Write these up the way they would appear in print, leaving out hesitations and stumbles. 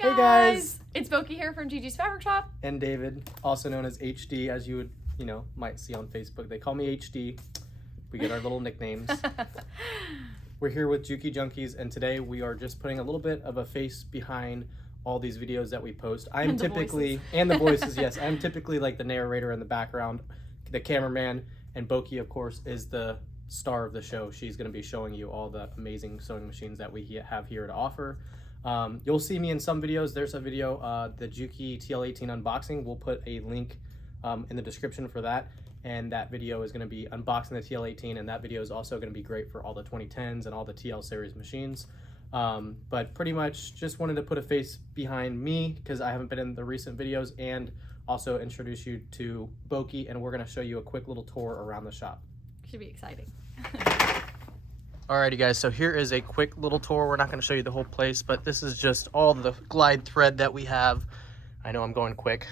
Hey guys! It's Boki here from Gigi's Fabric Shop. And David, also known as HD, as you would, might see on Facebook. They call me HD. We get our little nicknames. We're here with Juki Junkies, and today we are just putting a little bit of a face behind all these videos that we post. I'm typically, and the voices, yes. I'm typically like the narrator in the background, the cameraman, and Boki, of course, is the star of the show. She's going to be showing you all the amazing sewing machines that we have here to offer. You'll see me in some videos. There's a video, the Juki Tl 18 unboxing. We'll put a link in the description for that. And that video is going to be unboxing the TL 18, and that video is also going to be great for all the 2010s and all the TL series machines. But pretty much just wanted to put a face behind me because I haven't been in the recent videos, and also introduce you to Boki, and we're going to show you a quick little tour around the shop. Should be exciting. Alrighty guys, so here is a quick little tour. We're not going to show you the whole place, but this is just all the glide thread that we have. I know I'm going quick.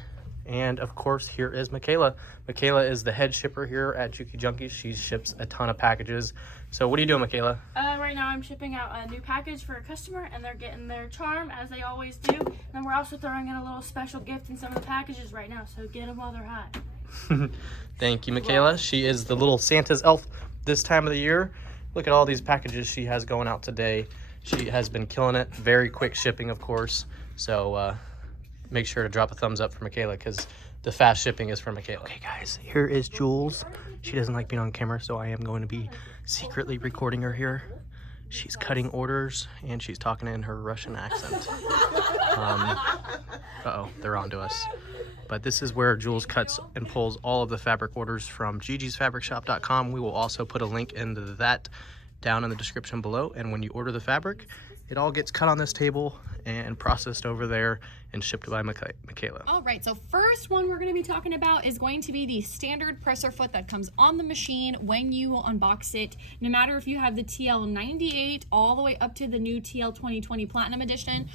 And of course, here is Michaela. Michaela is the head shipper here at Juki Junkies. She ships a ton of packages. So what are you doing, Michaela? Right now I'm shipping out a new package for a customer, and they're getting their charm as they always do. And then we're also throwing in a little special gift in some of the packages right now, so get them while they're hot. Thank you, Michaela. She is the little Santa's elf this time of the year. Look at all these packages she has going out today. She has been killing it. Very quick shipping, of course. So make sure to drop a thumbs up for Michaela because the fast shipping is for Michaela. Okay, guys, here is Jules. She doesn't like being on camera, so I am going to be secretly recording her here. She's cutting orders, and she's talking in her Russian accent. Uh-oh, they're on to us. But this is where Jules cuts and pulls all of the fabric orders from gigisfabricshop.com. We will also put a link into that down in the description below. And when you order the fabric, it all gets cut on this table and processed over there and shipped by Michaela. All right, so first one we're going to be talking about is going to be the standard presser foot that comes on the machine when you unbox it. No matter if you have the TL98 all the way up to the new TL 2020 Platinum Edition,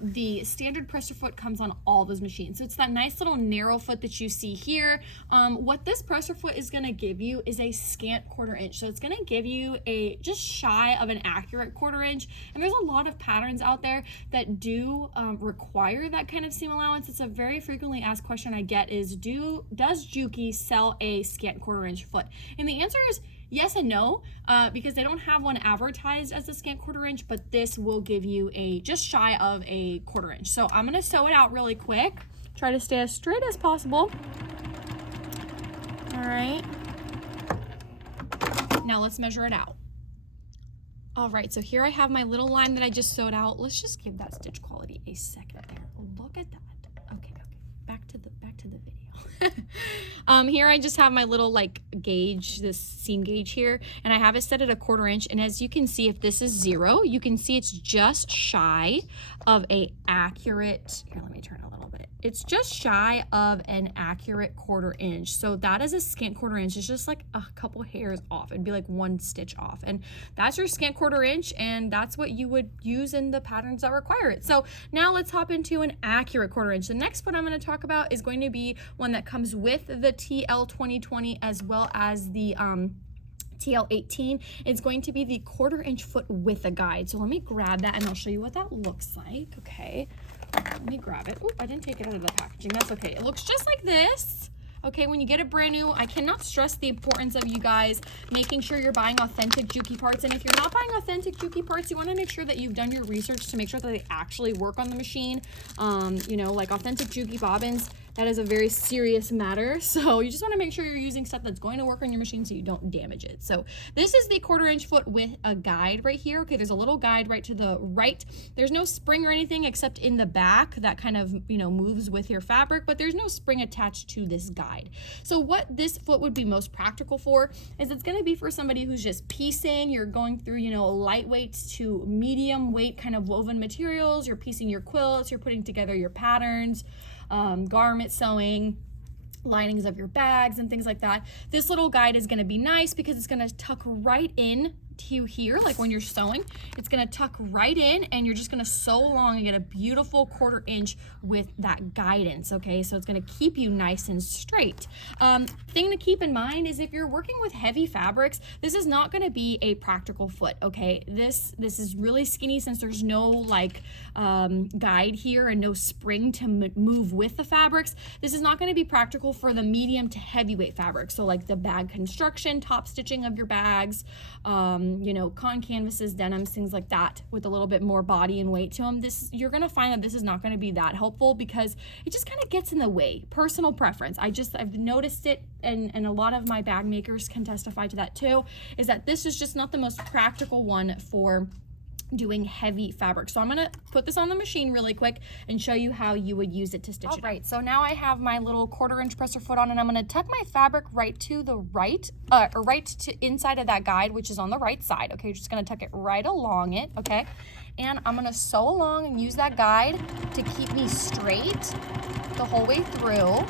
the standard presser foot comes on all those machines. So it's that nice little narrow foot that you see here. What this presser foot is going to give you is a scant 1/4 inch. So it's going to give you a just shy of an accurate 1/4 inch. And there's a lot of patterns out there that do require that kind of seam allowance. It's a very frequently asked question I get is, does Juki sell a scant 1/4 inch foot? And the answer is yes and no, because they don't have one advertised as a scant 1/4 inch, but this will give you a just shy of a 1/4 inch. So I'm gonna sew it out really quick. Try to stay as straight as possible. All right. Now let's measure it out. All right, so here I have my little line that I just sewed out. Let's just give that stitch quality a second there. Look at that. Okay, back to the video. Here I just have my little gauge, this seam gauge here, and I have it set at a 1/4 inch. And as you can see, if this is 0, you can see it's just shy of a accurate, here, let me turn it a little bit. It's just shy of an accurate 1/4 inch. So that is a scant 1/4 inch. It's just like a couple hairs off. It'd be like 1 stitch off. And that's your scant 1/4 inch, and that's what you would use in the patterns that require it. So now let's hop into an accurate 1/4 inch. The next one I'm going to talk about is going to be one that comes with the TL 2020 as well as the TL 18. It's going to be the 1/4 inch foot with a guide. So let me grab that and I'll show you what that looks like. Okay. Let me grab it. Oh, I didn't take it out of the packaging. That's okay. It looks just like this. Okay, when you get it brand new, I cannot stress the importance of you guys making sure you're buying authentic Juki parts. And if you're not buying authentic Juki parts, you want to make sure that you've done your research to make sure that they actually work on the machine. Like authentic Juki bobbins, that is a very serious matter. So you just want to make sure you're using stuff that's going to work on your machine so you don't damage it. So this is the 1/4 inch foot with a guide right here. Okay, there's a little guide right to the right. There's no spring or anything except in the back that kind of, moves with your fabric, but there's no spring attached to this guide. So what this foot would be most practical for is it's going to be for somebody who's just piecing. You're going through, lightweight to medium weight kind of woven materials. You're piecing your quilts. You're putting together your patterns. Garment sewing, linings of your bags and things like that. This little guide is going to be nice because it's going to tuck right in to here, like when you're sewing, it's gonna tuck right in, and you're just gonna sew along and get a beautiful 1/4 inch with that guidance, okay? So it's gonna keep you nice and straight. Thing to keep in mind is if you're working with heavy fabrics, this is not gonna be a practical foot, okay? This is really skinny since there's no like guide here and no spring to move with the fabrics. This is not gonna be practical for the medium to heavyweight fabrics. So like the bag construction, top stitching of your bags, you know, cotton canvases, denims, things like that with a little bit more body and weight to them. You're gonna find that this is not gonna be that helpful because it just kind of gets in the way. Personal preference. I've noticed it, and a lot of my bag makers can testify to that too, is that this is just not the most practical one for doing heavy fabric. So I'm gonna put this on the machine really quick and show you how you would use it to stitch it. All right, so now I have my little 1/4 inch presser foot on, and I'm gonna tuck my fabric right to the right, or right to inside of that guide, which is on the right side. Okay, just gonna tuck it right along it, okay? And I'm gonna sew along and use that guide to keep me straight the whole way through.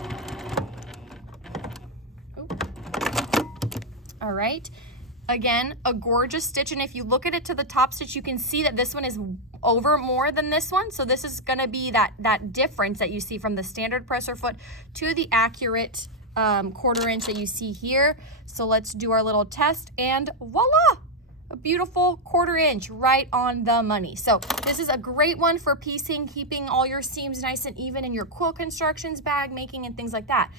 All right. Again, a gorgeous stitch, and if you look at it to the top stitch, you can see that this one is over more than this one. So this is gonna be that difference that you see from the standard presser foot to the accurate 1/4 inch that you see here. So let's do our little test, and voila! A beautiful 1/4 inch right on the money. So this is a great one for piecing, keeping all your seams nice and even in your quilt constructions, bag making, and things like that.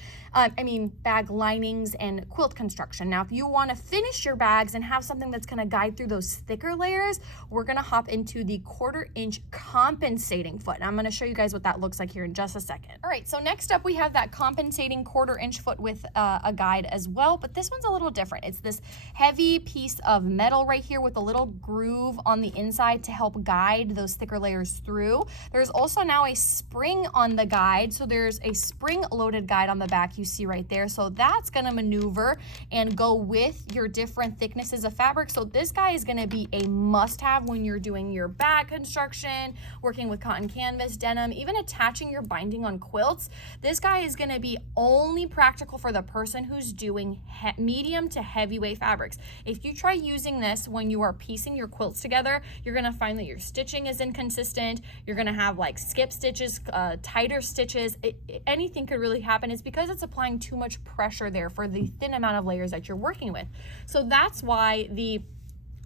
Bag linings and quilt construction. Now, if you want to finish your bags and have something that's going to guide through those thicker layers, we're going to hop into the 1/4 inch compensating foot. And I'm going to show you guys what that looks like here in just a second. All right, so next up we have that compensating 1/4 inch foot with a guide as well, but this one's a little different. It's this heavy piece of metal right here with a little groove on the inside to help guide those thicker layers through. There's also now a spring on the guide, so there's a spring loaded guide on the back you see right there. So that's gonna maneuver and go with your different thicknesses of fabric. So this guy is gonna be a must-have when you're doing your bag construction, working with cotton canvas, denim, even attaching your binding on quilts. This guy is gonna be only practical for the person who's doing medium to heavyweight fabrics. If you try using this when you are piecing your quilts together, you're gonna find that your stitching is inconsistent. You're gonna have like skip stitches, tighter stitches. Anything could really happen. It's because it's applying too much pressure there for the thin amount of layers that you're working with. So that's why the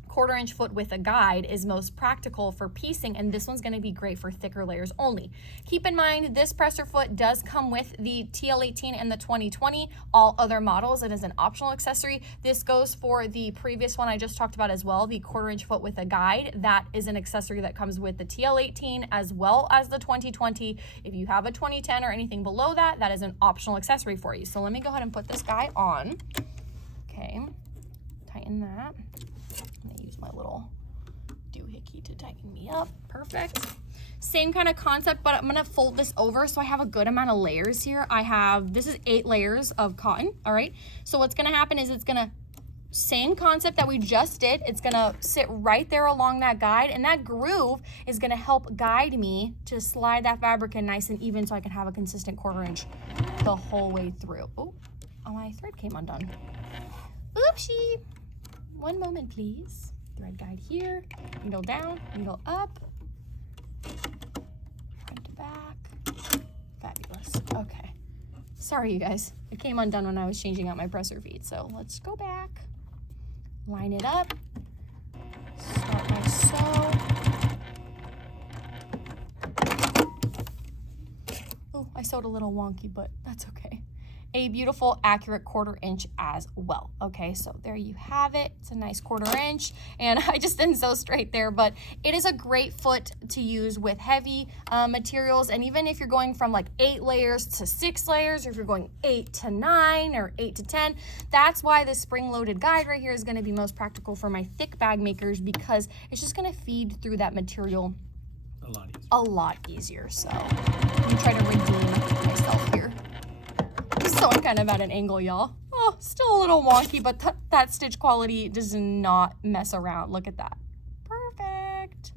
1/4 inch foot with a guide is most practical for piecing, and this one's going to be great for thicker layers only. Keep in mind, this presser foot does come with the TL18 and the 2020. All other models, it is an optional accessory. This goes for the previous one I just talked about as well, the 1/4 inch foot with a guide. That is an accessory that comes with the TL18 as well as the 2020. If you have a 2010 or anything below that, that is an optional accessory for you. So let me go ahead and put this guy on. Okay, tighten that. I'm gonna use my little doohickey to tighten me up. Perfect. Same kind of concept, but I'm gonna fold this over so I have a good amount of layers here. This is 8 layers of cotton, all right? So what's gonna happen is same concept that we just did. It's gonna sit right there along that guide, and that groove is gonna help guide me to slide that fabric in nice and even so I can have a consistent 1/4 inch the whole way through. Oh, my thread came undone. Oopsie. One moment, please. Thread guide here, needle down, needle up, front to back. Fabulous. Okay. Sorry, you guys. It came undone when I was changing out my presser feet. So let's go back, line it up, start my sew. Oh, I sewed a little wonky, but that's okay. A beautiful, accurate 1/4 inch as well. Okay, so there you have it. It's a nice 1/4 inch, and I just didn't sew straight there, but it is a great foot to use with heavy materials. And even if you're going from like 8 layers to 6 layers, or if you're going 8 to 9 or 8 to 10, that's why this spring-loaded guide right here is going to be most practical for my thick bag makers, because it's just going to feed through that material a lot easier. So let me try to redeem myself here. So I'm kind of at an angle, y'all. Oh, still a little wonky, but that stitch quality does not mess around. Look at that. Perfect.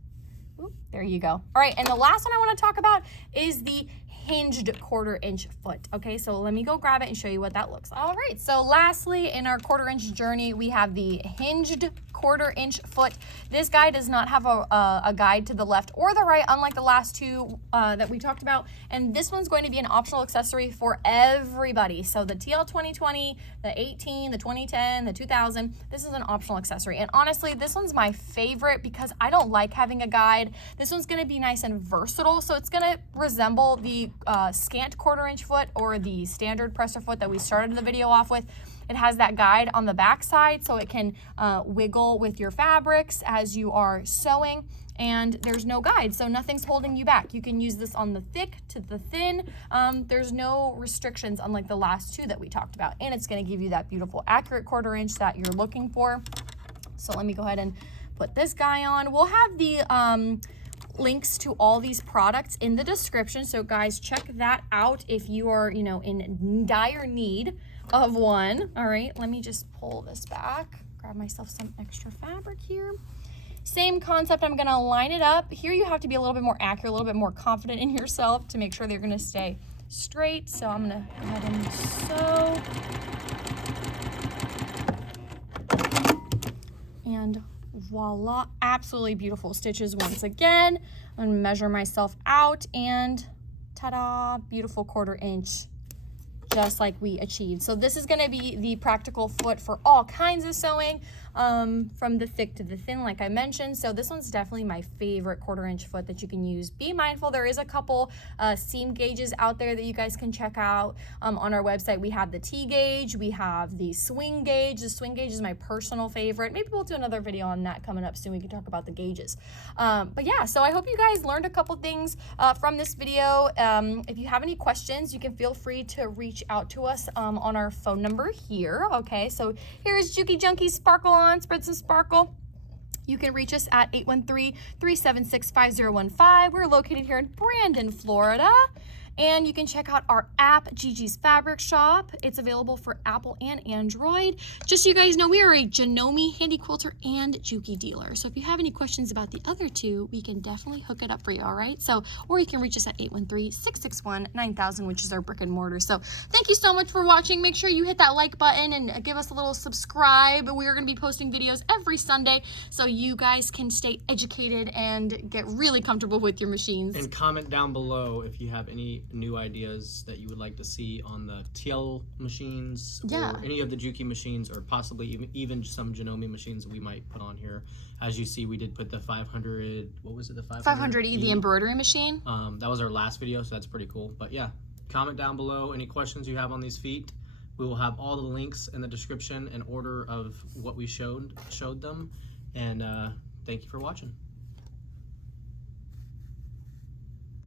Oop, there you go. All right, and the last one I want to talk about is the hinged 1/4 inch foot. Okay, so let me go grab it and show you what that looks like. All right, so lastly in our 1/4 inch journey, we have the hinged 1/4 inch foot. This guy does not have a guide to the left or the right, unlike the last two that we talked about. And this one's going to be an optional accessory for everybody. So the TL 2020, the 18, the 2010, the 2000, this is an optional accessory. And honestly, this one's my favorite because I don't like having a guide. This one's gonna be nice and versatile. So it's gonna resemble the scant 1/4 inch foot or the standard presser foot that we started the video off with. It has that guide on the back side so it can wiggle with your fabrics as you are sewing, and there's no guide, so nothing's holding you back. You can use this on the thick to the thin. There's no restrictions unlike the last two that we talked about, and it's going to give you that beautiful accurate 1/4 inch that you're looking for. So let me go ahead and put this guy on. We'll have the links to all these products in the description, so guys, check that out if you are, you know, in dire need of one. All right, let me just pull this back, grab myself some extra fabric here. Same concept, I'm gonna line it up. Here you have to be a little bit more accurate, a little bit more confident in yourself to make sure they're gonna stay straight. So I'm gonna go ahead and sew. And voila, absolutely beautiful stitches once again. I'm gonna measure myself out and ta-da, beautiful 1/4 inch, just like we achieved. So this is going to be the practical foot for all kinds of sewing, from the thick to the thin, like I mentioned. So this one's definitely my favorite 1/4 inch foot that you can use. Be mindful, there is a couple seam gauges out there that you guys can check out. On our website, we have the T gauge, we have the swing gauge. The swing gauge is my personal favorite. Maybe we'll do another video on that coming up soon. We can talk about the gauges. But yeah, so I hope you guys learned a couple things from this video. If you have any questions, you can feel free to reach out to us on our phone number here. Okay, so here is Juki Junkies Sparkle On, spread some sparkle. You can reach us at 813-376-5015. We're located here in Brandon, Florida. And you can check out our app, Gigi's Fabric Shop. It's available for Apple and Android. Just so you guys know, we are a Janome handy quilter and Juki dealer. So if you have any questions about the other two, we can definitely hook it up for you, all right? So, or you can reach us at 813-661-9000, which is our brick and mortar. So thank you so much for watching. Make sure you hit that like button and give us a little subscribe. We are going to be posting videos every Sunday so you guys can stay educated and get really comfortable with your machines. And comment down below if you have any new ideas that you would like to see on the TL machines, or any of the Juki machines, or possibly even some Janome machines we might put on here. As you see, we did put the 500, what was it, the 500E, the embroidery machine. That was our last video, so that's pretty cool. But yeah, comment down below any questions you have on these feet. We will have all the links in the description in order of what we showed them. And thank you for watching.